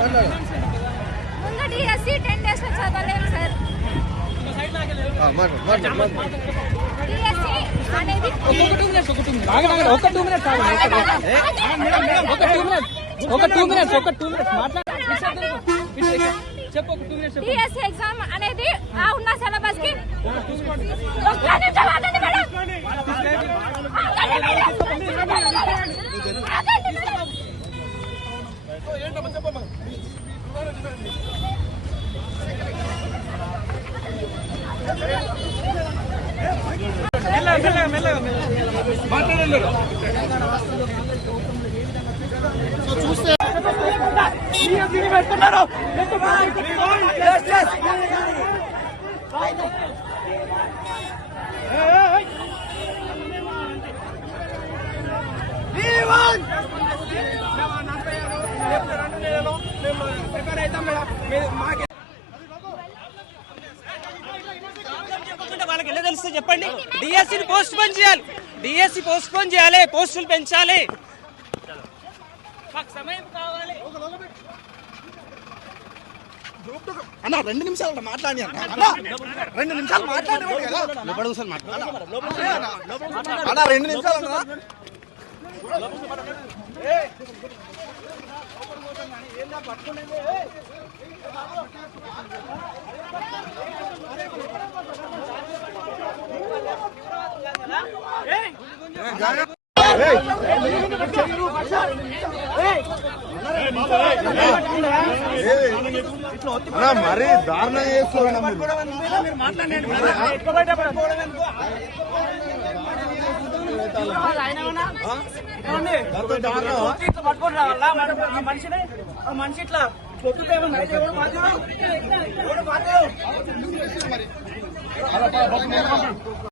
ముందు DSC 10 days లో చదవలేము sir. DSC అనేది ఒక 2 minutes చెప్పు. ఒక 2 minutes డిఎస్సి ఎగ్జామ్ అనేది ఆ ఉన్న సిలబస్ కి ఒక్క నిమిషం ఆగండి మేడం. చూస్తే వాళ్ళకి ఎలా తెలుస్తుంది చెప్పండి. డిఎస్సిని పోస్ట్ పోన్ చేయాలి, డిఎస్సి పోస్ట్ పోన్ చేయాలి, పోస్టులు పెంచాలి, మాకు సమయం కావాలి. అన్న 2 నిమిషాలు మాట్లాడి అన్న 2 నిమిషాలు మాట్లాడి అన్న 2 నిమిషాలు అన్న మరీ దారుణం చేస్తున్నా మనిషి ఇట్లా